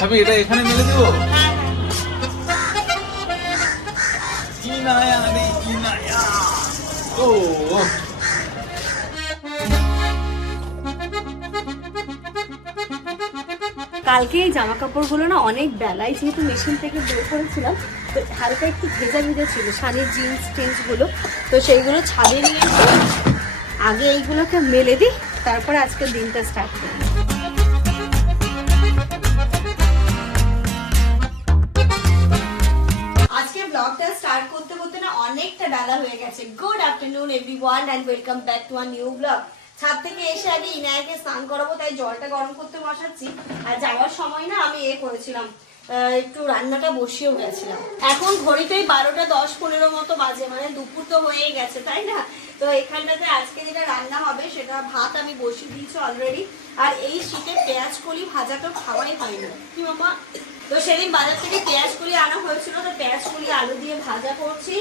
ভাবি এটা এখানে মেলে দেবো? ও কালকে এই জামা কাপড়গুলো না অনেক বেলায় যেহেতু মেশিন থেকে বের করেছিলাম, তো হালকা একটু ভেজা ভেজা ছিল, শাড়ির জিন্স টিন্সগুলো তো সেইগুলো ছাদে নিয়ে আগে এইগুলোকে মেলে দিই, তারপরে আজকের দিনটা স্টার্ট করি বেলা হয়ে গেছে। Good afternoon everyone and welcome back to our new blog ছাদ থেকে এসে আগে ইনায়াকে স্নান করাবো, তাই জলটা গরম করতে বসাচ্ছি। আর যাওয়ার সময় না আমি এ করেছিলাম একটু রান্নাটা বসিয়েও গেছিলাম। এখন ঘড়িতেই বারোটা দশ পনেরো মতো বাজে মানে দুপুর তো হয়েই গেছে, তাই না? তো এখানটাতে আজকে যেটা রান্না হবে, সেটা ভাত আমি বসিয়ে দিয়েছি অলরেডি আর এই শীতে পেঁয়াজ কলি ভাজা তো খাওয়াই হয়নি। কি মামা তো সেদিন বাজার থেকে পেঁয়াজ কলি আনা হয়েছিল, তো পেঁয়াজ কলি আলু দিয়ে ভাজা করছি।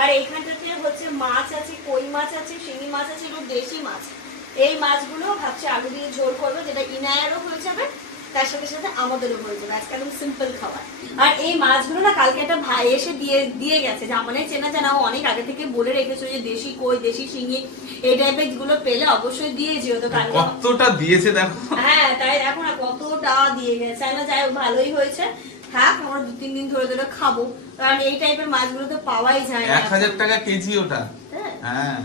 আর এইখানটাতে হচ্ছে মাছ আছে কই মাছ আছে শিঙি মাছ আছে এবং দেশি মাছ। এই মাছগুলো ভাবছি আলু দিয়ে ঝোল করব যেটা ইনায়ারও হয়ে যাবে তার সাথে সাথে আমাদেরও হয়ে যাবে। আজকে একদম সিম্পল খাবার। আর এই মাছগুলো না কালকে একটা ভাই এসে দিয়ে দিয়ে গেছে জামানের চেনা জানা ও অনেক আগে থেকে বলে রেখেছো যে দেশি কই দেশি শিঙি এই টাইপেরগুলো পেলে অবশ্যই দিয়ে যেও তো কালকে। কতটা দিয়েছে দেখো। হ্যাঁ তাই দেখো না কতটা দিয়ে গেছে। না যাই ভালোই হয়েছে। থাক আমরা দু তিন দিন ধরে ধরে খাব। কারণ এই টাইপের মাছগুলো তো পাওয়াই যায় এক হাজার টাকা কেজি ওটা। হ্যাঁ। হ্যাঁ।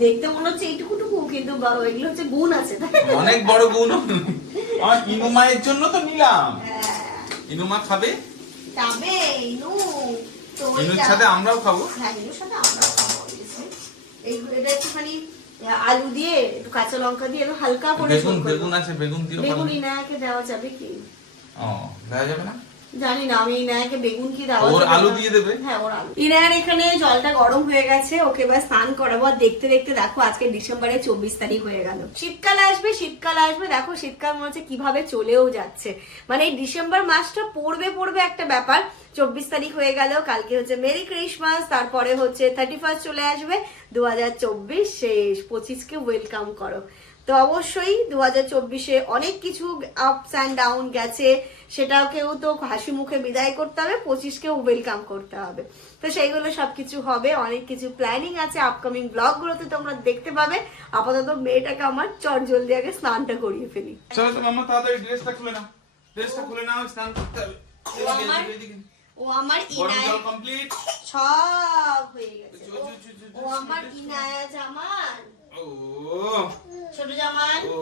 দেখতে মনে হচ্ছে এইটুকুটুকু কিন্তু এগুলো হচ্ছে গুণ আছে অনেক বড় গুণ। আমার ইনুমায়ের জন্য তো নিলাম। হ্যাঁ। ইনুমা খাবে? যাবে ইনু। ইনুর সাথে আমরাও খাব। হ্যাঁ ইনুর সাথে আমরাও খাব এটা একটুখানি আলু দিয়ে একটু কাঁচা লঙ্কা দিয়ে হালকা করে বেগুন বেগুন আছে বেগুন দিও বেগুন ভালো। ইনায়াকে দেওয়া যাবে কি? ও দেওয়া যাবে না? জানি না আমি ইনায়াকে বেগুন কি ওর আলু না। দিয়ে দেবে? হ্যাঁ ওর আলু। ইনায়ার এখানে জলটা গরম হয়ে গেছে ওকে এবার স্নান করাবো। আর দেখতে দেখতে দেখো আজকে ডিসেম্বরের চব্বিশ তারিখ হয়ে গেল। শীতকাল আসবে শীতকাল আসবে। দেখো শীতকাল মনে হচ্ছে কীভাবে চলেও যাচ্ছে। মানে এই ডিসেম্বর মাসটা পড়বে পড়বে একটা ব্যাপার। চব্বিশ তারিখ হয়ে গেল কালকে হচ্ছে মেরি ক্রিসমাস তারপরে হচ্ছে থার্টি ফার্স্ট চলে আসবে। দু হাজার চব্বিশ শেষ পঁচিশকে ওয়েলকাম করো। তো অবশ্যই দু হাজার চব্বিশে অনেক কিছু আপস অ্যান্ড ডাউন গেছে। সেটাকেও তো হাসি মুখে বিদায় করতে হবে পঁচিশকেও ওয়েলকাম করতে হবে। তো সেইগুলো সবকিছু হবে অনেক কিছু প্ল্যানিং আছে আপকামিং ব্লগগুলোতে তোমরা দেখতে পাবে। আপাতত মেয়েটাকে আমার চট জলদি আগে স্নানটা করিয়ে ফেলি। চলো তো তাড়াতাড়ি ড্রেসটা খুলে নাও। ড্রেসটা খুলে নাও স্নান করতে হবে। ও আমার ও আমার ইনায়া কমপ্লিট সব হয়ে গেছে। ও আমার ইনায়া জামান। ও। ছোট জামান। ও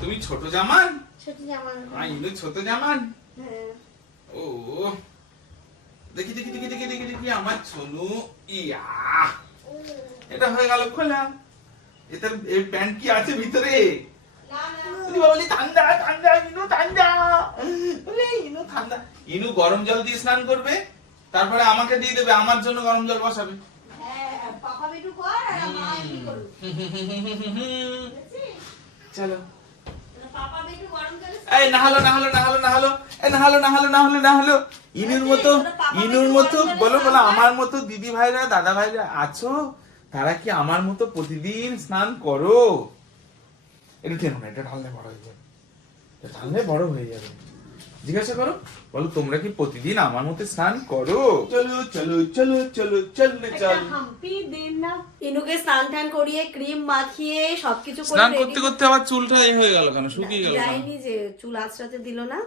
তুমি ছোট জামান? ছোট ইনু ছোট জামান হ্যাঁ। ও দেখি দেখি দেখি দেখি দেখি দেখি আমার সোনু। ইয়া এটা হয়ে গেল খোলা। এটার এই প্যান্ট কি আছে ভিতরে? না না। ওরে বাবা, বলি ঠান্ডা ঠান্ডা ইনু ঠান্ডা। ইনু ঠান্ডা। ইনু গরম জল দিয়ে স্নান করবে তারপরে আমাকে দিয়ে দেবে আমার জন্য গরম জল বসাবে। হ্যাঁ চলো পাপা বেটু গরম জলে এই না হলো না হলো না হলো না হলো এই না হলো না হলো না হলো না হলো ইনুর মতো ইনুর মতো বলো বলো আমার মতো দিদি ভাইরা দাদা ভাইরা আছো? তারা কি আমার মতো প্রতিদিন স্নান করো? এটা টেনো না এটা ঢাললে বড় হয়ে যাবে। ঢাললে বড় হয়ে যাবে। জিজ্ঞাসা করো। বলো তোমরা কি প্রতিদিন আমার মতো স্নান করো? চলো চলো চলো চলো চললে চল। হাম্পি দিন না। ইনুকে স্নান টান করিয়ে ক্রিম মাখিয়ে সবকিছু করে স্নান করতে করতে আবার চুলটা এ হয়ে গেল কেন? শুকিয়ে গেল? যায়নি যে চুল আঁচড়াতে দিল না।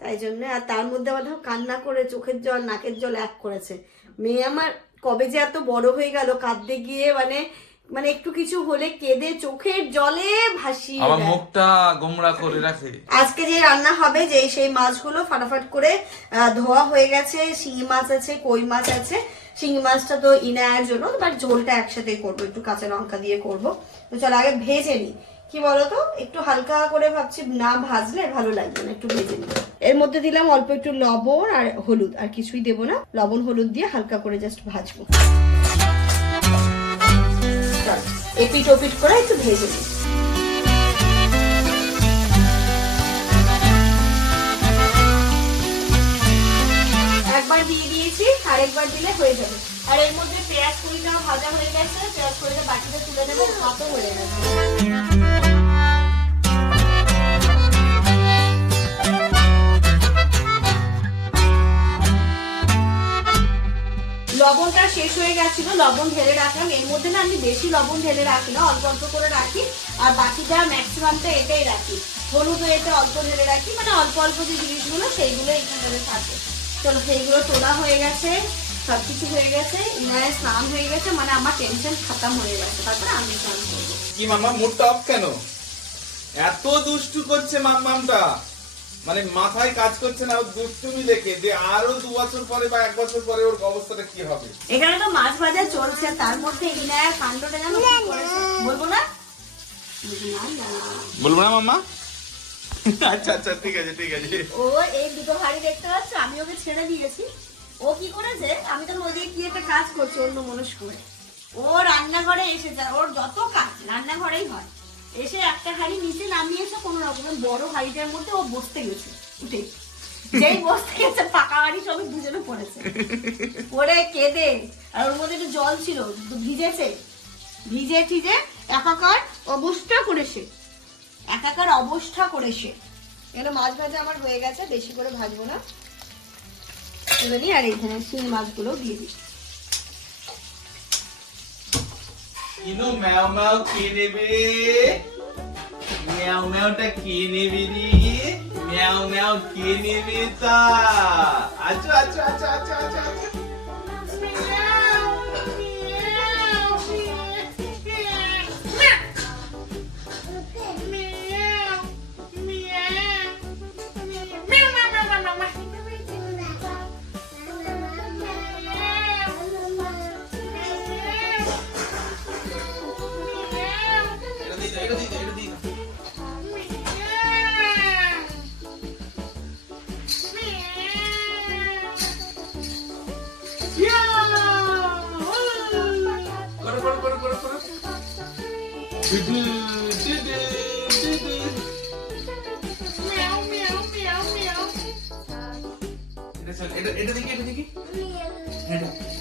তাই জন্য আর তার মধ্যে আবার দেখো কান্না করে চোখের জল নাকের জল এক করেছে। মেয়ে আমার কবে যে এত বড় হয়ে গেল কাঁদতে গিয়ে মানে মানে একটু কিছু হলে কেঁদে চোখের জলে ভাসিয়ে দেয়। মুখটা গোমড়া করে রাখে। আজকে যে রান্না হবে যে সেই মাছগুলো ফাটাফাট করে আহ, ধোয়া হয়ে গেছে শিঙি মাছ আছে কই মাছ আছে শিঙি মাছটা তো ইনায়ের জন্য বাট ঝোলটা একসাথে করব একটু কাঁচা লঙ্কা দিয়ে করব। তো চলো আগে ভেজে নিই। কি বলতো? একটু হালকা করে ভাবছি না ভাজলে ভালো লাগবে না একটু ভেজে নিই। এর মধ্যে দিলাম অল্প একটু লবণ আর হলুদ আর কিছুই দেবো না। লবণ হলুদ দিয়ে হালকা করে জাস্ট ভাজবো। এপিট ওপিট করে একটু ভেজে নিই। একবার দিয়ে দিয়েছি আর একবার দিলে হয়ে যাবে। আর এর মধ্যে পেঁয়াজ কুড়িটাও ভাজা হয়ে গেছে, পেঁয়াজ কুড়িটা বাটিতে তুলে নেবে ভাতও হয়ে গেছে শেষ হয়ে গেছিল, লবণ ঢেলে রাখলাম। এর মধ্যে না আমি বেশি লবণ ঢেলে রাখি না, অল্প অল্প করে রাখি। আর বাকিটা ম্যাক্সিমামটা এটাই রাখি। হলুদ এতে অল্প ঢেলে রাখি। মানে অল্প অল্প যে জিনিসগুলো, সেইগুলো এখানে থাকে। চলো, সেইগুলো তোলা হয়ে গেছে সব কিছু হয়ে গেছে। ইনায় স্নান হয়ে গেছে মানে আমার টেনশন খতম হয়ে গেছে। তারপরে আমি স্নান করব। কি মামা মুডটা অফ কেন? এত দুষ্টু করছে মাম্মামটা। মানে মাথায় কাজ করছে না দুষ্টুমি দেখে যে আরও দু বছর পরে বা এক বছর পরে ওর অবস্থাটা কি হবে? এখানে তো মাছ ভাজা চলছে তার মধ্যে ইনায়ার কাণ্ডটা বলব না? বলব না। মাম্মা? আচ্ছা আচ্ছা ঠিক আছে ঠিক আছে। ও এই দুটো হাড়ি দেখতে পাচ্ছ আমি ওকে ছেড়ে দিয়েছি। ও কি করেছে? আমি তো ওদিকে কি একটা কাজ করছি অন্য মনস্ক করে ও রান্নাঘরে এসে যায় ওর যত কাজ রান্নাঘরেই হয়। এসে একটা হাড়ি নিচে নামিয়েছে কোনো রকমের বড় হাড়িটার মধ্যে ও বসতে গেছে, উঠে। যেই বসতে গেছে, পাকা হাড়ি সবই দুজনে পড়েছে। পড়ে, কেঁদে, আর ওর মধ্যে একটু জল ছিল ভিজেছে। ভিজে ঠিজে একাকার অবস্থা করেছে। একাকার অবস্থা করেছে। এখানে মাছ ভাজা আমার হয়ে গেছে, বেশি করে ভাজবো না। আর এইখানে শিং মাছগুলো দিয়ে দিই ইনু ম্যাও ম্যাও কে নেবে? ম্যাও ম্যাওটা কে নেবে রে? ম্যাও ম্যাও কে নেবে তা? আচ্ছা আচ্ছা আচ্ছা আচ্ছা আচ্ছা এদিকে,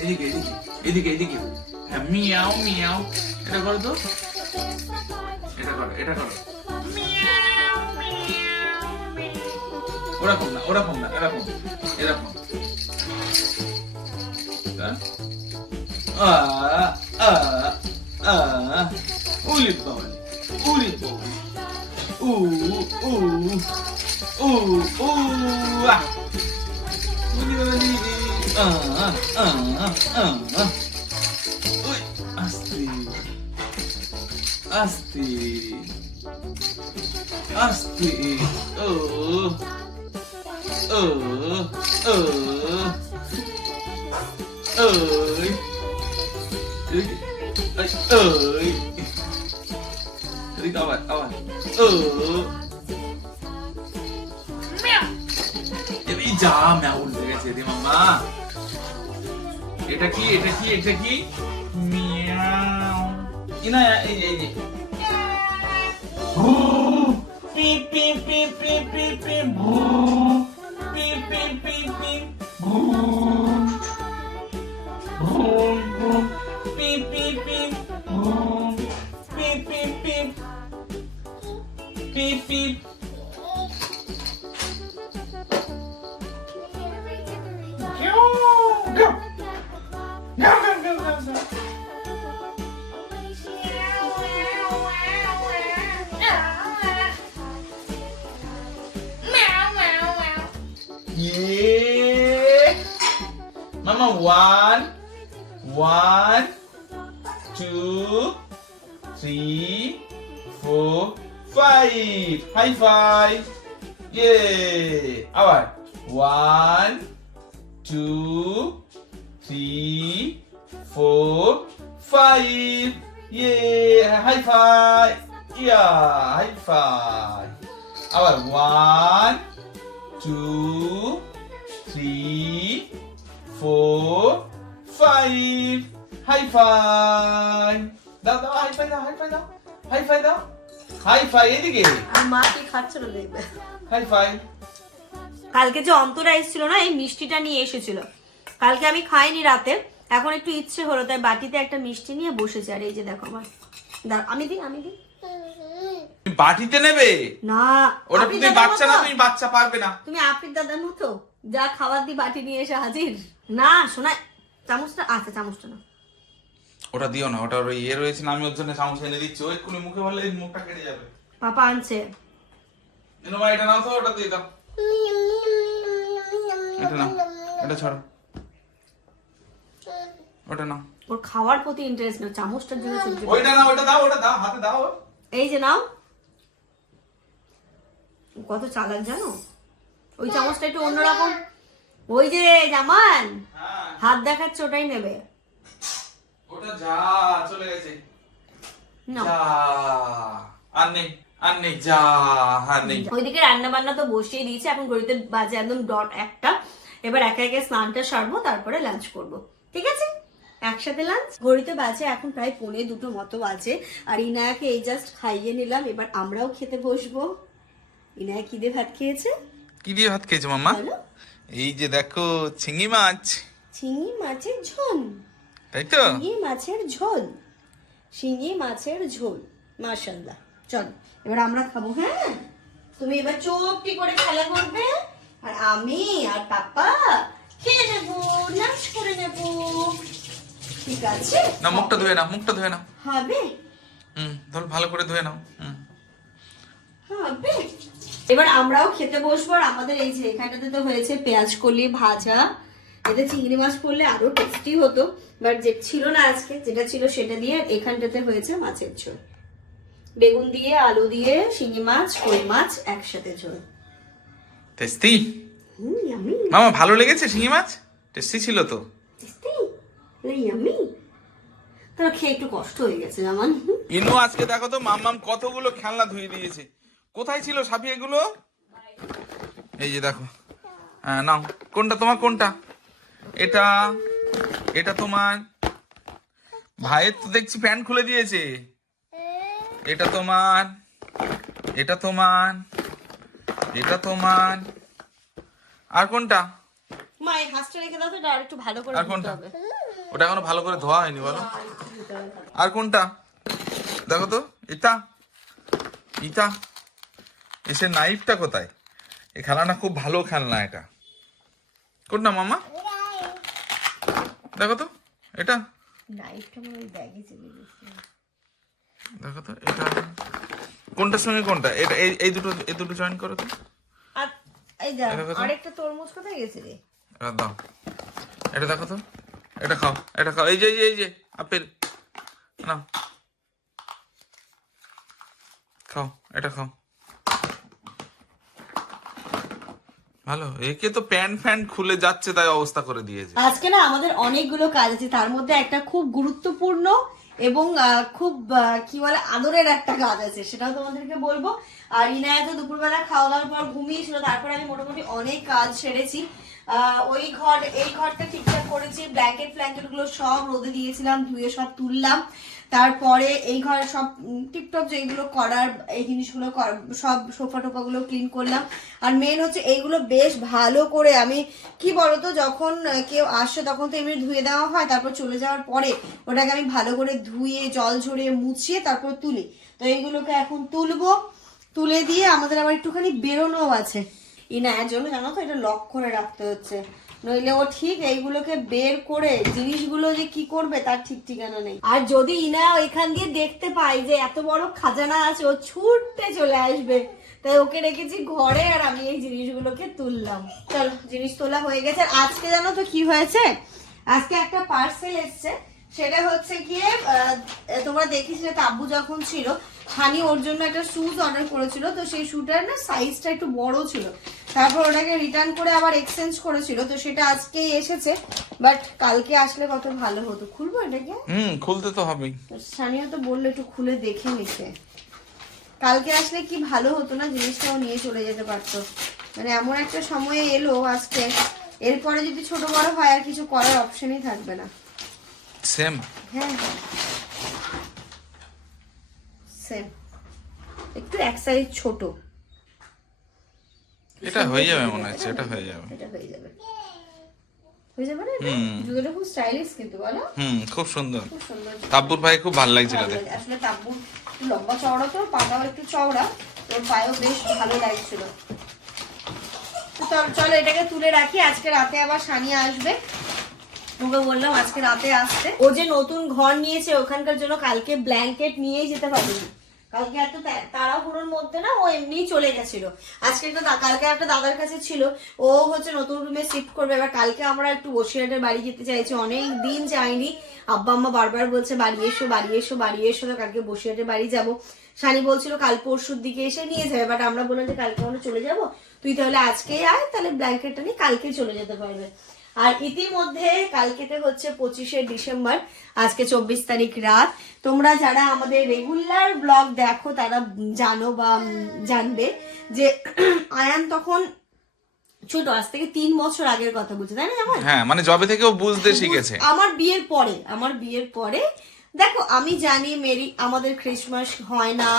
এদিকে, এদিকে, এদিকে। হ্যাঁ, মিয়াও, মিয়াও। এটা করো তো। এটা করো, এটা করো। ওরকম না, ওরকম না, এরকম, এরকম। হ্যাঁ? เอ๋ยเอ้ยเอ้ยเอ้ยเอ้ยเอาไปเอาไปเออแมวเดี๋ยวพี่จ้าแมวเลยเสียดีมาม่า এটা কি এটা কি এটা কি মিয়াও কি না এই এই যে P P P P P P Yeah. Mama, one, one, two, three, four, five. High five. Yeah. All right. one, two, three, four, five. yeah, High five. Yeah. High five. Our one, two, three, four, five. High five. দাও দাও high five দাও high five দাও high five দাও high five এদিকে। আর মা কি খাচ্ছিল দেখবে। হাই ফাই কালকে যে অন্তরা এসেছিল না এই মিষ্টিটা নিয়ে এসেছিল। কালকে আমি খাইনি রাতে এখন একটু ইচ্ছে হলো তাই বাটিতে একটা মিষ্টি নিয়ে বসেছি। আর এই যে দেখো আমার আমি দিই আমি দিই। বাটিতে নেবে? না ওটা তুমি বাচ্চা না তুমি বাচ্চা পারবে না। তুমি আপির দাদার মতো? যা খাবার দি বাটি নিয়ে এসে হাজির। না শোনা চামচটা আচ্ছা চামচটা না ওটা দিও না ওটা ওর ইয়ে রয়েছে না আমি ওর জন্য চামচ এনে দিচ্ছি। ও এক্ষুনি মুখে বললে এই মুখটা কেটে যাবে। পাপা আনছে। এনো মা এটা নাও তো ওটা দিয়ে দাও। এটা নাও এটা ছাড়ো। ওটা নাও। ওর খাওয়ার প্রতি ইন্টারেস্ট নেই চামচটার জন্য। ওইটা নাও ওটা দাও ওটা দাও হাতে দাও। এই যে নাও। কত চালাক জানো? ওই চামচটা একটু অন্যরকম। ওই যে জামান হ্যাঁ। হাত দেখাচ্ছে ওটাই নেবে। ওটা যা চলে গেছে। না। আর নেই আর নেই যা আর নেই। ওইদিকে রান্না বান্না তো বসিয়ে দিয়েছি এখন ঘড়িতে বাজে একদম ডট একটা। এবার একে একে স্নানটা সারবো তারপরে লাঞ্চ করব। ঠিক আছে? একসাথে লাঞ্চ ঘড়িতে বাজে এখন প্রায় পৌনে দুটো মতো বাজে। আর ইনায়াকে এই জাস্ট খাইয়ে নিলাম এবার আমরাও খেতে বসবো। ইনায়া কি দিয়ে ভাত খেয়েছে? কি দিয়ে ভাত খেয়েছো মাম্মা? এই যে দেখো চিংড়ি মাছ। চিংড়ি মাছের ঝোল। তাই তো? শিঙি মাছের ঝোল। শিঙি মাছের ঝোল। মাশাল্লাহ চল এবার আমরা খাব হ্যাঁ? তুমি এবার চোপটি করে খেলা করবে আর আমি আর পাপা খেয়ে নেব নাচ করে নেব। ঠিক আছে? না মুখটা ধুয়ে নাও মুখটা ধুয়ে নাও। হবে? হুম ধর ভালো করে ধুয়ে নাও। হুম। হবে? এবার আমরাও খেতে বসবো আর আমাদের এই যে এখানটাতে তো হয়েছে পেঁয়াজ কলি ভাজা। এতে চিংড়ি মাছ পড়লে আরও টেস্টি হতো বাট যে ছিল না আজকে যেটা ছিল সেটা দিয়ে এখানটাতে হয়েছে মাছের ঝোল। বেগুন দিয়ে আলু দিয়ে শিঙি মাছ কই মাছ একসাথে ঝোল। টেস্টি মামা ভালো লেগেছে শিঙি মাছ? টেস্টি ছিল তো। টেস্টি ইয়ামি তোর খেয়ে একটু কষ্ট হয়ে গেছে জামান। ইনু আজকে দেখো তো মাম্মাম কতগুলো খেলনা ধুয়ে দিয়েছে। কোথায় ছিল সাফি এগুলো? এই যে দেখো। হ্যাঁ নাও। কোনটা তোমার কোনটা? এটা এটা তোমার। ভাইয়ের তো দেখছি প্যান্ট খুলে দিয়েছে। এটা তোমার এটা তোমার এটা তোমার। আর কোনটা? মা এই হাঁসটা রেখে দাও তো এটা আর ভালো করে আর কোনটা? ওটা এখনও ভালো করে ধোয়া হয়নি বলো। আর কোনটা? দেখো তো এটা। এটা। এসে নাইফটা কোথায়? এই খেলাটা খুব ভালো খেলনা এটা। কোনটা মামা? দেখো তো এটা। দেখো তো এটা। কোনটার সঙ্গে কোনটা? এটা এই দুটো এই দুটো জয়েন করো তো। আরেকটা তরমুজ কোথায় গেছে রে? দাও। এটা দেখো তো। এটা খাও এটা খাও। এই যে এই যে এই যে আপেল। নাও। খাও এটা খাও। ভালো। একে তো প্যান্ট ফ্যান্ট খুলে যাচ্ছে তাই অবস্থা করে দিয়েছে। আজকে না আমাদের অনেকগুলো কাজ আছে, তার মধ্যে একটা খুব গুরুত্বপূর্ণ এবং খুব কি বলে, আদরের একটা কাজ আছে, সেটাও তোমাদেরকে বলব। আর ইনায়া দুপুরবেলা খাওয়া দাওয়ার পর ঘুমিয়েছিল তারপরে আমি মোটামুটি অনেক কাজ সেরেছি। ওই ঘর, এই ঘরটা ঠিকঠাক করেছি ব্ল্যাঙ্কেট ফ্ল্যাঙ্কেটগুলো সব রোদে দিয়েছিলাম, ধুয়ে সব তুললাম। তারপরে এই ঘরে সব টিপটপ যেগুলো করার, এই জিনিসগুলো সব সোফা টোফা গুলো ক্লিন করলাম। আর মেন হচ্ছে এইগুলো বেশ ভালো করে আমি, কি বলতো, যখন কেউ আসে তখন তো এমনি ধুয়ে দেওয়া হয়, তারপর চলে যাওয়ার পরে ওটাকে আমি ভালো করে ধুয়ে, জল ঝরিয়ে মুছিয়ে তারপর তুলি। তো এইগুলোকে এখন তুলবো, তুলে দিয়ে আমাদের আবার একটুখানি বেরোনোও আছে। ইনায়ের জন্য জানো তো এটা লক করে রাখতে হচ্ছে। নইলে ও ঠিক এইগুলোকে বের করে জিনিসগুলো যে কি করবে তার ঠিক ঠিকানা নেই। আর যদি ইনা এখান দিয়ে দেখতে পাই যে এত বড় খাজানা আছে, ও ছুটতে চলে আসবে। তাই ওকে রেখেছি ঘরে আর আমি এই জিনিসগুলোকে তুললাম। চলো, জিনিস তোলা হয়ে গেছে। আজকে জানো তো কি হয়েছে? আজকে একটা পার্সেল এসছে। সেটা হচ্ছে গিয়ে তোমরা দেখেছিলে তাব্বু যখন ছিল হানি ওর জন্য একটা শুজ অর্ডার করেছিল তো সেই শুটার না সাইজটা একটু বড় ছিল। তারপর ওটাকে রিটার্ন করে আবার এক্সচেঞ্জ করেছিল তো সেটা আজকেই এসেছে বাট কালকে আসলে কত ভালো হতো। খুলবো এটাকে? হুম খুলতে তো হবেই। সানিয়া তো বলল একটু খুলে দেখে নিতে। কালকে আসলে কি ভালো হতো না জিনিসটাও নিয়ে চলে যেতে পারতো। মানে এমন একটা সময়ে এলো আজকে। এরপরে যদি ছোট বড় হয় আর কিছু করার অপশনই থাকবে না। সেম হ্যাঁ। সেম একটু এক সাইজ ছোট। এটা হয়ে যাবে মনে হচ্ছে এটা হয়ে যাবে। এটা হয়ে যাবে। হয়ে যাবে না জুতোটা খুব স্টাইলিশ কিন্তু বলো। হুম খুব সুন্দর। তাব্বুর ভাই খুব ভালো লাগছিল দেখতে। আসলে তাব্বুর লম্বা চওড়া তো পাটাও একটু চওড়া তোর পায়েও বেশ ভালো লাগছিল। তো চলো এটাকে তুলে রাখি। আজকে রাতে আবার সানিয়া আসবে। ওকে বললাম আজকে রাতে আসতে। ও যে নতুন ঘর নিয়েছে, ওখানকার জন্য কালকে ব্ল্যাঙ্কেট নিয়েই যেতে পারেনি কালকে এত তাড়াহুড়োর মধ্যে না, ও এমনিই চলে গেছিল। আজকে একটা কালকে একটা দাদার কাছে ছিল, ও হচ্ছে নতুন রুমে শিফট করবে। এবার কালকে আমরা একটু বসিরহাটের বাড়ি যেতে চাইছি, অনেক দিন যাইনি। আব্বা আম্মা বারবার বলছে, বাড়ি এসো বাড়ি এসো বাড়ি এসো কালকে বসিরহাটের বাড়ি যাব। সানি বলছিল, কাল পরশুর দিকে এসে নিয়ে যাবে বাট আমরা বললাম যে কালকে আমরা চলে যাব। তুই তাহলে আজকেই আয়, তাহলে ব্ল্যাঙ্কেটটা নিয়ে কালকে চলে যেতে পারবে। আর ইতিমধ্যে কালকেতে হচ্ছে পঁচিশে ডিসেম্বর আজকে চব্বিশ তারিখ রাত। তোমরা যারা আমাদের রেগুলার ব্লগ দেখো তারা জানো বা জানবে যে আয়ান তখন ছোট আজ থেকে তিন বছর আগের কথা বলছে তাই না জামাই? হ্যাঁ মানে জবে থেকে ও বুঝতে শিখেছে। আমার বিয়ের পরে আমার বিয়ের পরে। দেখো আমি জানি মেরি আমাদের ক্রিসমাস হয় না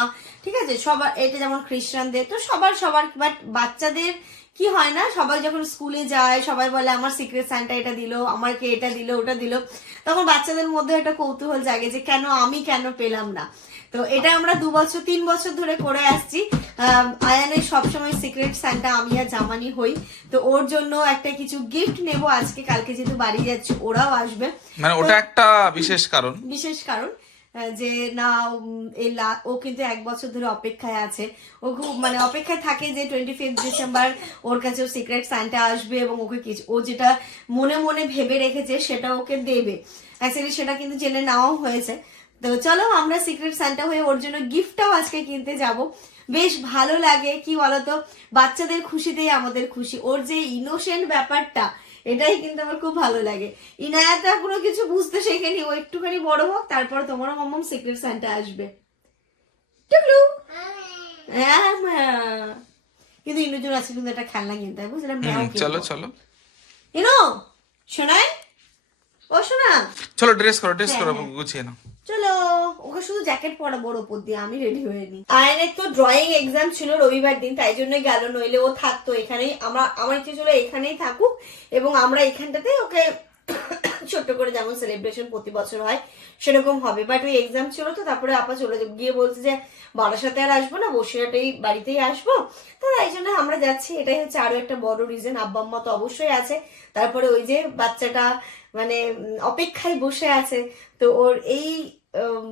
ঠিক আছে? সবার এটা যেমন খ্রিস্টানদের তো সবার সবার বাট বাচ্চাদের কি হয় না সবাই যখন স্কুলে যায় সবাই বলে আমার সিক্রেট সান্টা এটা দিল আমাকে এটা দিল ওটা দিল। তখন বাচ্চাদের মধ্যে একটা কৌতূহল জাগে যে কেন আমি কেন পেলাম না? তো এটা আমরা দু বছর তিন বছর ধরে করে আসছি। আয়ানের সবসময় সিক্রেট সান্টা আমি আর জামানি হই। তো ওর জন্য একটা কিছু গিফট নেব আজকে কালকে যেহেতু বাড়ি যাচ্ছি ওরাও আসবে। মানে ওটা একটা বিশেষ কারণ। বিশেষ কারণ। যে না উম, এই লা- ও কিন্তু এক বছর ধরে অপেক্ষায় আছে। ও খুব মানে অপেক্ষায় থাকে যে টোয়েন্টি ফিফথ ডিসেম্বর ওর কাছে ও সিক্রেট সান্টা আসবে এবং ওকে কিছু ও যেটা মনে মনে ভেবে রেখেছে সেটা ওকে দেবে। অ্যাকচুয়ালি সেটা কিন্তু জেনে নেওয়াও হয়েছে। তো চলো আমরা সিক্রেট সান্টা হয়ে ওর জন্য গিফটটাও আজকে কিনতে যাব। বেশ ভালো লাগে কি বলতো? বাচ্চাদের খুশিতেই আমাদের খুশি। ওর যে ইনোসেন্ট ব্যাপারটা এটাই কিন্তু আমার খুব ভালো লাগে। ইনায়াত কোনো কিছু বুঝতে শেখেনি ও একটুখানি বড় হোক তারপর তোমারও মম্মম সিক্রেট সান্টা আসবে। টুকলু। হ্যাঁ। কিন্তু ইনুজন আছে কিন্তু একটা খেলনা কিনতে হবে চলো চলো। এনো শোনাই ও শোনা চলো ড্রেস করো ড্রেস হ্যাঁ, করো হ্যাঁ। গুছিয়ে নাও। চলো ওকে শুধু জ্যাকেট পরাবো ওর ওপর দিয়ে আমি রেডি হয়ে নি আয়নের তো ড্রয়িং এক্সাম ছিল রবিবার দিন তাই জন্য গেল নইলে ও থাকতো এখানেই। আমরা আমার ইচ্ছে ছিল এখানেই থাকুক এবং আমরা এখানটাতে ওকে ছোট্ট করে যেমন সেলিব্রেশন প্রতি বছর হয় সেরকম হবে। বাট ওই এক্সাম ছিল তো তারপরে আপা চলে গিয়ে বলছে যে বারাসাতে আর আসব না বসিরহাটেই বাড়িতেই আসব। তো তাই জন্য আমরা যাচ্ছি। এটাই হচ্ছে আরও একটা বড় রিজন আব্বা আম্মা তো অবশ্যই আছে। তারপরে ওই যে বাচ্চাটা মানে অপেক্ষায় বসে আছে। তো ওর এই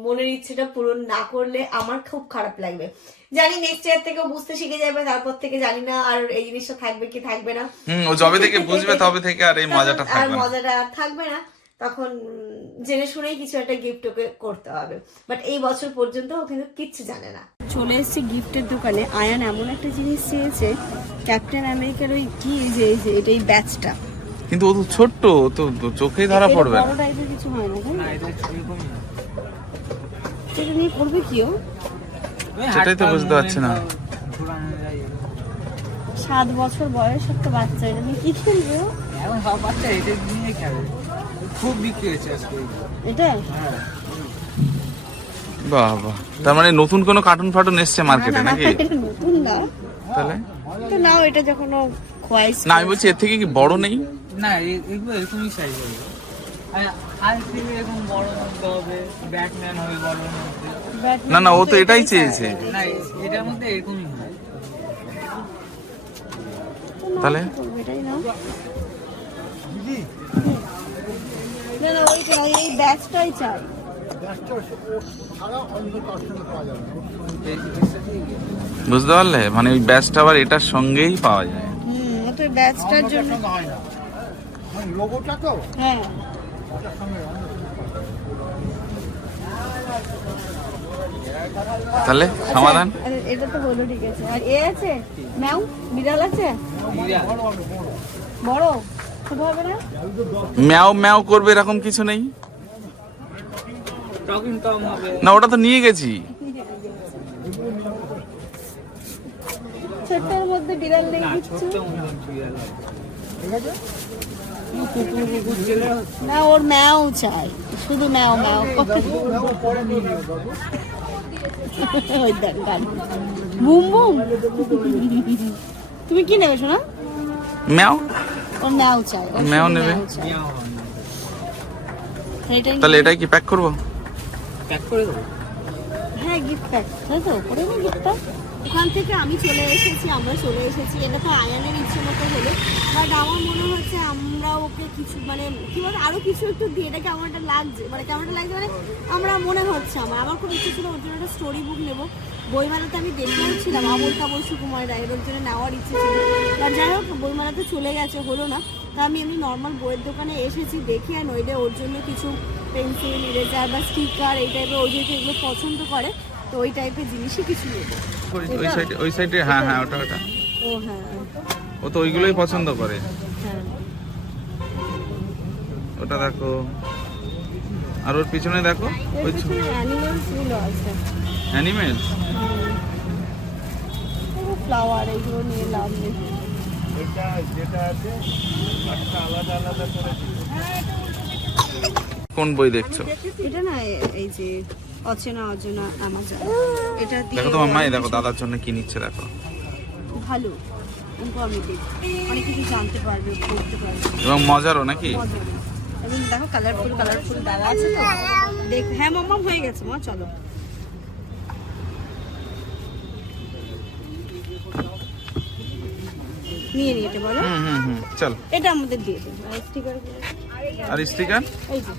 মনের ইচ্ছেটা পূরণ না করলে আমার খুব খারাপ লাগবে। জানি নেক্সট ইয়ার থেকে বুঝতে শিখে যাবে তারপর থেকে জানি না আর এই জিনিসটা থাকবে কি থাকবে না। ও জবে থেকে বুঝবে তবে থেকে আর এই মজাটা আর থাকবে না। মজাটা আর থাকবে না। তখন জেনে শুনেই কিছু একটা গিফট ওকে করতে হবে। বাট এই বছর পর্যন্ত ও কিন্তু কিচ্ছু জানে না। চলে এসেছি গিফটের দোকানে। আয়ান এমন একটা জিনিস চেয়েছে ক্যাপ্টেন আমেরিকার ওই কি যে এই যে এটা এই ব্যাচটা কিন্তু ও তো ছোট্ট তো চোখেই ধরা পড়বে না। কিছু হয় না এটা নিয়ে করবে কি ও? সেটাই তো বুঝতে পারছি না। সাত বছর বয়স একটা বাচ্চা এটা নিয়ে কি খেলবে এখন সব বাচ্চা এটা নিয়ে খেলে। খুব বিক্রি হয়েছে আজকে। এটা? হ্যাঁ। বাহ বাহ তার মানে নতুন কোনো কার্টুন ফার্টুন এসছে মার্কেটে নাকি? নতুন না। তাহলে? তো নাও এটা যখন ও খোয়াইশ না আমি বলছি এর থেকে কি বড় নেই? না এগুলো এরকমই সাইজ হবে আর থেকে এরকম বড় মধ্যে হবে ব্যাটম্যান হবে বড় মধ্যে। না না ও তো এটাই চেয়েছে। না এটার মধ্যে এরকমই তাহলে? না? না ওইটা এই ব্যাচটাই চাই। বুঝতে পারলে? মানে ওই ব্যাচটা আবার এটার সঙ্গেই পাওয়া যায়। হুম তো ব্যাচটার জন্য লোগোটা তো? হ্যাঁ। তাহলে সমাধান? আচ্ছা, এটা তো হলো ঠিক আছে। আর এ আছে? ম্যাও বিড়াল আছে? বড়? ছোট হবে না? ম্যাও ম্যাও করবে এরকম কিছু নেই? টকিং টম হবে। না ওটা তো নিয়ে গেছি। ছোট্টর মধ্যে বিড়াল নেই কিচ্ছু? ছোট্ট মতন বিড়াল কুকুর কুকুর ছেলে না ওর ম্যাও চাই শুধু ম্যাও ম্যাও। ওই দেখ বুম বুম। তুমি কি নেবে শোনা? ম্যাও? ওর ম্যাও চাই ওর ম্যাও নেবে? তাহলে এটাই কি প্যাক করব? প্যাক করে দেবো? হ্যাঁ গিফট প্যাক তাই তো করে না গিফটটা ওখান থেকে আমি চলে এসেছি, আমরা চলে এসেছি। এটা তো আয়ানের ইচ্ছে মতো হলো। বাট আমার মনে হচ্ছে আমরা ওকে কিছু মানে কি বলতো, আরও কিছু একটু দিয়ে, এটা কেমন একটা লাগছে? মানে কেমন একটা লাগছে মানে আমরা মনে হচ্ছে আমার। আমার খুব ইচ্ছে ছিল ওর জন্য একটা স্টোরি বুক নেব। বইমেলাতে আমি দেখেও ছিলাম আবল কাবল সুকুমার রায়ের, ওর জন্য নেওয়ার ইচ্ছে ছিল। আর যাই হোক, বইমেলাতে চলে গেছে, হলো না। তা আমি এমনি নর্মাল বইয়ের দোকানে এসেছি, দেখি আর নইলে ওর জন্য কিছু পেন্সিল, ইরেজার বা স্টিকার এই টাইপের ওই যেহেতু এগুলো পছন্দ করে, তো ওই টাইপের জিনিসই কিছু নেব। ওই ওই সাইডে ওই সাইডে হ্যাঁ হ্যাঁ ওটা ওটা। ও হ্যাঁ। ও তো ওইগুলোই পছন্দ করে। হ্যাঁ। ওটা দেখো। আর ওর পিছনে দেখো? ওই অ্যানিমেলসগুলো আছে। অ্যানিমেলস ফ্লাওয়ার এগুলো নিয়ে লাভ নেই। কোন বই দেখছ? এটা না এই যে অচেনা অচেনা আমাজন এটা দিয়ে দেখো তো মাম্মা দেখো দাদার জন্য কি নিচ্ছে দেখো। ভালো ইনফরমেটিভ অনেক কিছু জানতে পারবে পড়তে পারবে। এবং মজারও নাকি? এবং দেখো কালারফুল কালারফুল দেওয়া আছে তো? দেখ হ্যাঁ মাম্মা হয়ে গেছে মা চলো। নিয়ে নিয়ে এটা বলো। হুম হুম হুম চল। এটা আমাদের দিয়ে দিন আর স্টিকার আর স্টিকার এই যে।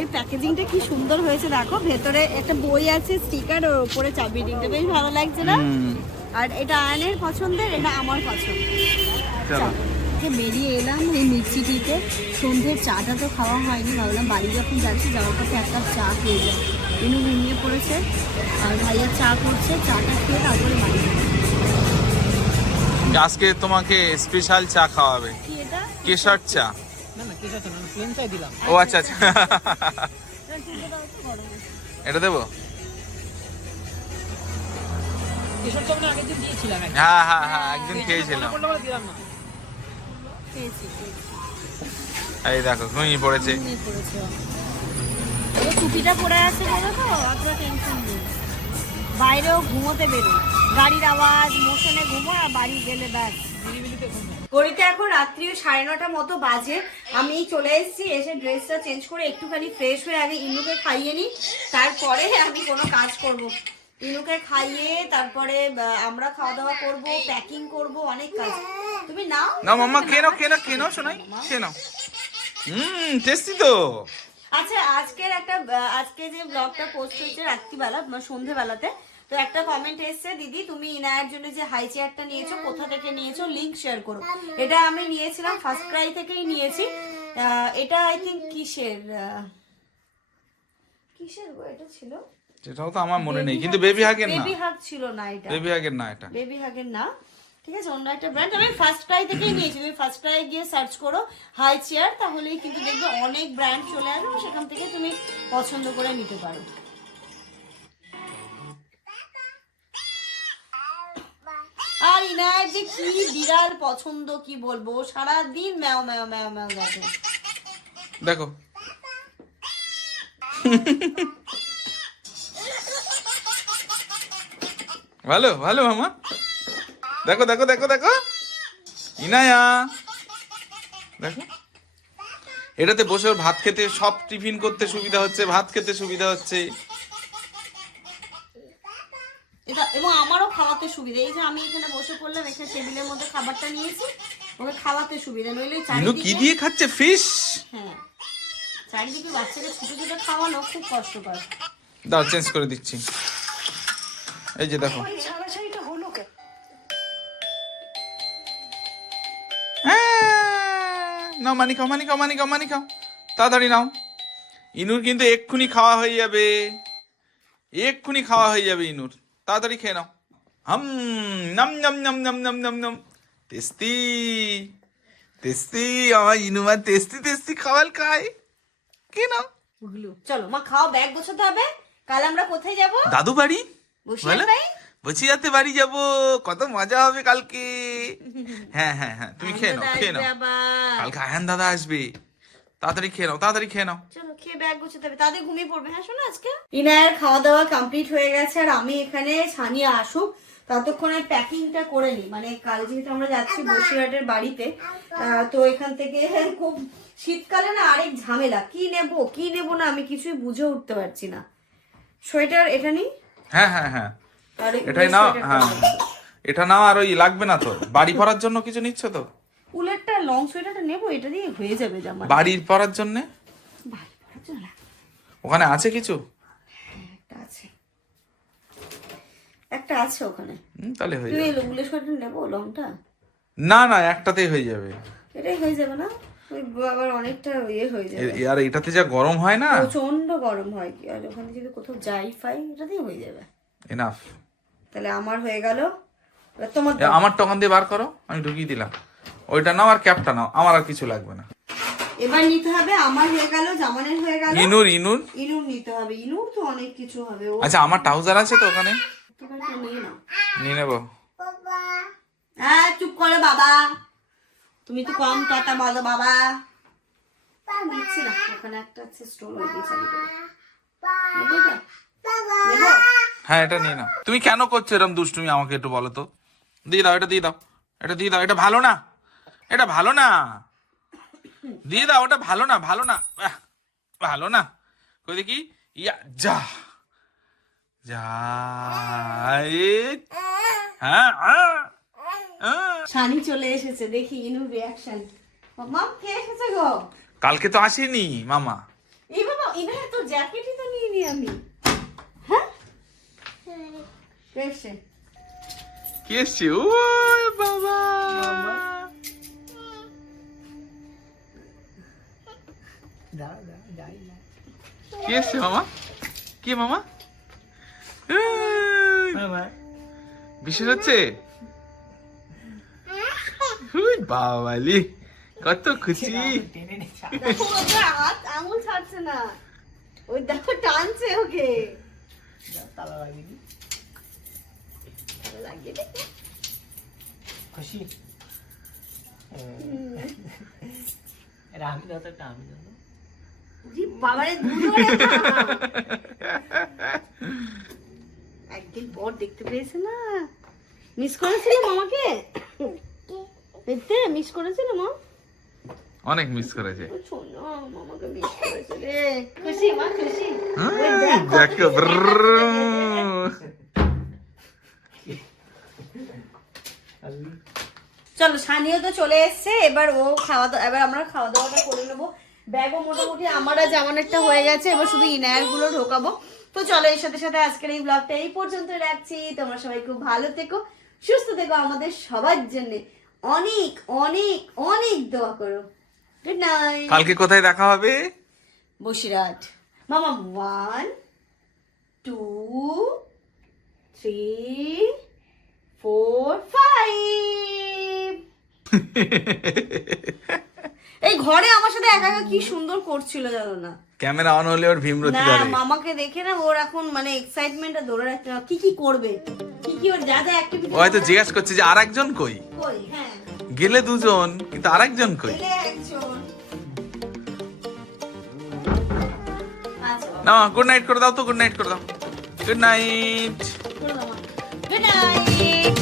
এই প্যাকেজিংটা কি সুন্দর হয়েছে দেখো। ভেতরে একটা বই আছে স্টিকার ওর উপরে চাবি। রিংটা বেশ ভালো লাগছে না? আর এটা আয়নের পছন্দের এটা আমার পছন্দ। বেরিয়ে এলাম এই মিক্সিটিতে সন্ধ্যের চাটা তো খাওয়া হয়নি ভাবলাম বাড়ি যখন যাচ্ছি যাওয়ার পথে এক কাপ চা খেয়ে যায় ইনু ঘুমিয়ে পড়েছে। আর ভাইয়া চা করছে চাটা খেয়ে তারপরে বাড়ি আজকে তোমাকে স্পেশাল চা খাওয়াবে। এটা? কেশর চা। ও আচ্ছা আচ্ছা। এটা দেবো? কিশোর চক না আগের দিন দিয়েছিলাম একটা। হ্যাঁ হ্যাঁ হ্যাঁ একদিন খেয়েছিলাম। মনে এই দেখো ঘুমিয়ে পড়েছে। টুপিটা পরে আছে বলো তো অতটা টেনশন নেই। বাইরেও ঘুমোতে বেরো গাড়ির আওয়াজ মোশনে ঘুমো আর বাড়ি গেলে ব্যাস। নিরিবিলিতে ঘুমো ঘড়িতে এখন রাত্রি সাড়ে নটা মতো বাজে। আমি চলে এসেছি এসে ড্রেসটা চেঞ্জ করে একটুখানি ফ্রেশ হয়ে আগে ইনুকে খাইয়ে নিই। তারপরে আমি কোনো কাজ করব। ইনুকে খাইয়ে তারপরে আমরা খাওয়া দাওয়া করব প্যাকিং করব অনেক কাজ। তুমি নাও। না মাম্মা নাও খেয়ে নাও শোনাই নাও হুম টেস্টি তো। আচ্ছা আজকের একটা আজকে যে ব্লগটা পোস্ট হয়েছে রাত্রিবেলা সন্ধেবেলাতে তো একটা কমেন্ট এসেছে দিদি তুমি ইনায়ের জন্য যে হাই চেয়ারটা নিয়েছো কোথা থেকে নিয়েছো লিংক শেয়ার করো। এটা আমি নিয়েছিলাম ফার্স্ট ক্রাই থেকেই নিয়েছি। এটা আই থিঙ্ক কিসের কিসের গো এটা ছিল? সেটাও তো আমার মনে নেই কিন্তু বেবি হাগের না। বেবি হাগ ছিল না এটা। বেবি হাগের না এটা। বেবি হাগের না। ঠিক আছে অন্য একটা ব্র্যান্ড আমি ফার্স্ট ক্রাই থেকেই নিয়েছি। তুমি ফার্স্ট ক্রাই গিয়ে সার্চ করো হাই চেয়ার তাহলেই কিন্তু দেখবে অনেক ব্র্যান্ড চলে আসবে সেখান থেকে তুমি পছন্দ করে নিতে পারো। যে কি বিড়াল পছন্দ, কি বলব? সারা দিন ম্যাও ম্যাও ম্যাও ম্যাও দেখে। দেখো। ভালো ভালো মামা। দেখো দেখো দেখো দেখো। ইনায়া। দেখো। এটাতে বসে ভাত খেতে সব টিফিন করতে সুবিধা হচ্ছে, ভাত খেতে সুবিধা হচ্ছে এটা এবং আমারও খাওয়াতে সুবিধা। এই যে আমি এখানে বসে পড়লাম এখানে টেবিলের মধ্যে খাবারটা নিয়েছি ওকে খাওয়াতে সুবিধা নইলে ইনু কি দিয়ে খাচ্ছে? ফিশ? হ্যাঁ চারিদিকে বাচ্চাকে ছোট ছোট খাওয়ানো খুব কষ্টকর। দাও চেঞ্জ করে দিচ্ছি। এই যে দেখো। হ্যাঁ, নাও মানি খাও মানি খাও মানি খাও মানি খাও। তাড়াতাড়ি নাও। ইনুর কিন্তু এক্ষুনি খাওয়া হয়ে যাবে। এক্ষুনি খাওয়া হয়ে যাবে ইনুর। তাড়াতাড়ি খেয়ে নাও। হাম নাম নাম নাম নাম নাম নাম নাম। তেস্তি তেস্তি আমার ইনুমা তেস্তি তেস্তি খাওয়াল খায়। কে নাও বুঝলু চলো মা খাও ব্যাগ গোছাতে হবে। কাল আমরা কোথায় যাব? দাদু বাড়ি? বসিয়ে ভাই বসিয়াতে বাড়ি যাব। কত মজা হবে কালকে। হ্যাঁ হ্যাঁ হ্যাঁ তুমি খেয়ে নাও খেয়ে নাও। কালকে আয়ান দাদা আসবে। তাড়াতাড়ি খেয়ে নাও তাড়াতাড়ি খেয়ে নাও। চলো খেয়ে ব্যাগ গোছাতে হবে। তাদের ঘুমিয়ে পড়বে হ্যাঁ শোনো আজকে? ইনায়ের খাওয়া দাওয়া কমপ্লিট হয়ে গেছে আর আমি এখানে সানিয়া আসুক। ততক্ষণে প্যাকিংটা করে নিই মানে কাল যেহেতু আমরা যাচ্ছি বসিরহাটের বাড়িতে আহ, তো এখান থেকে খুব শীতকালে না আরেক ঝামেলা। কি নেব কি নেব না আমি কিছুই বুঝে উঠতে পারছি না। সোয়েটার এটা নি হ্যাঁ হ্যাঁ হ্যাঁ। আর এটাই নাও হ্যাঁ। এটা নাও আর ওই লাগবে না তো। বাড়ি পরার জন্য কিছু নিচ্ছ তো? উলেরটা লং সোয়েটারটা নেব এটা দিয়ে হয়ে যাবে জামা বাড়ির পরার জন্য? বাড়ি পরার জন্য ওখানে আছে কিছু একটা আছে একটা আছে ওখানে। তাহলে হয়ে যাবে। উলের সোয়েটার নেব লংটা? না না একটাতেই হয়ে যাবে। এটাই হয়ে যাবে না? আবার অনেকটা ইয়ে হয়ে যাবে। আর এটাতে যা গরম হয় না? প্রচণ্ড গরম হয় কি আর ওখানে যদি কোথাও যাই ফাই এটাতেই হয়ে যাবে। এনাফ তাহলে আমার হয়ে গেল। তোমার আমার টকান দিয়ে বার করো আমি ঢুকিয়ে দিলাম। ওইটা নাও আর ক্যাপটা নাও আমার আর কিছু লাগবে না। এবার নিতে হবে আমার হয়ে গেল জামানের হয়ে গেল। ইনুর ইনুর? ইনুর নিতে হবে ইনুর তো অনেক কিছু হবে আচ্ছা আমার ট্রাউজার আছে তো ওখানে? নিয়ে নেব। হ্যাঁ চুপ করো বাবা। তুমি তো কম কথা বলো বাবা। নিচ্ছি না ওখানে একটা আছে স্টোর ওই দিয়ে চালিয়ে দেবো। এটা? হ্যাঁ এটা নিয়ে নাও। তুমি কেন করছ এরকম দুষ্টুমি আমাকে একটু বলো তো? দিয়ে দাও এটা দিয়ে দাও। এটা দিয়ে দাও এটা ভালো না। এটা ভালো না। দিয়ে দাও ওটা ভালো না ভালো না। ভালো না। কই দেখি? ইয়া যা। যা এ, হ্যাঁ। আহ। শানি চলে এসেছে দেখি ইনুর রিয়াকশন মাম কে এসেছে গো? কালকে তো আসেনি মামা। এই বাবা ইনা তো জ্যাকেটই তো নিয়ে নি আমি। হ্যাঁ? কে এসছে? কি এসছে? ও বাবা। যাই এসছে মামা? কি মামা? মামা বিশেষ হচ্ছে? বাবালি কত খুশি। আঙুল ছাড়ছে না। ওই দেখো টানছে ওকে। খুশি? আমি বাবারে একদিন পর দেখতে পেয়েছে না? মিস করেছিল মামাকে দেখতে? মিস করেছিল মা? অনেক মিস করেছে। মামাকে মিস করেছে রে। খুশি মা খুশি? হুম, ওই দেখ কত দেখো চলো সানিও তো চলে এসছে এবার ও খাওয়া দাওয়া এবার আমরা খাওয়া দাওয়াটা করে নেব। ব্যাগও মোটামুটি আমার আর জামানেরটা হয়ে গেছে এবার শুধু ইনায়ারগুলো ঢোকাবো। তো চলো এর সাথে সাথে আজকের এই ব্লগটা এই পর্যন্ত রাখছি। তোমরা সবাই খুব ভালো থেকো সুস্থ থেকো আমাদের সবার জন্য অনেক অনেক অনেক দোয়া করো। গুড নাইট কালকে কোথায় দেখা হবে? বসিরহাট। মামা one two three four five এই ঘরে আমার সাথে একা একা কি সুন্দর করছিল জানো না? ক্যামেরা অন হলে ওর ভীমরতি ধরে। মামাকে দেখে না ওর এখন মানে এক্সাইটমেন্টটা ধরে রাখতে। কি কি করবে? কি কি ওর যা যা অ্যাক্টিভিটি ও হয়তো জিজ্ঞাসা করছে যে আরেকজন কই? কই? হ্যাঁ। গেলে দুজন কিন্তু আরেকজন কই? এলে একজন। আচ্ছা। না গুড নাইট করে দাও তো গুড নাইট করে দাও। Good night good night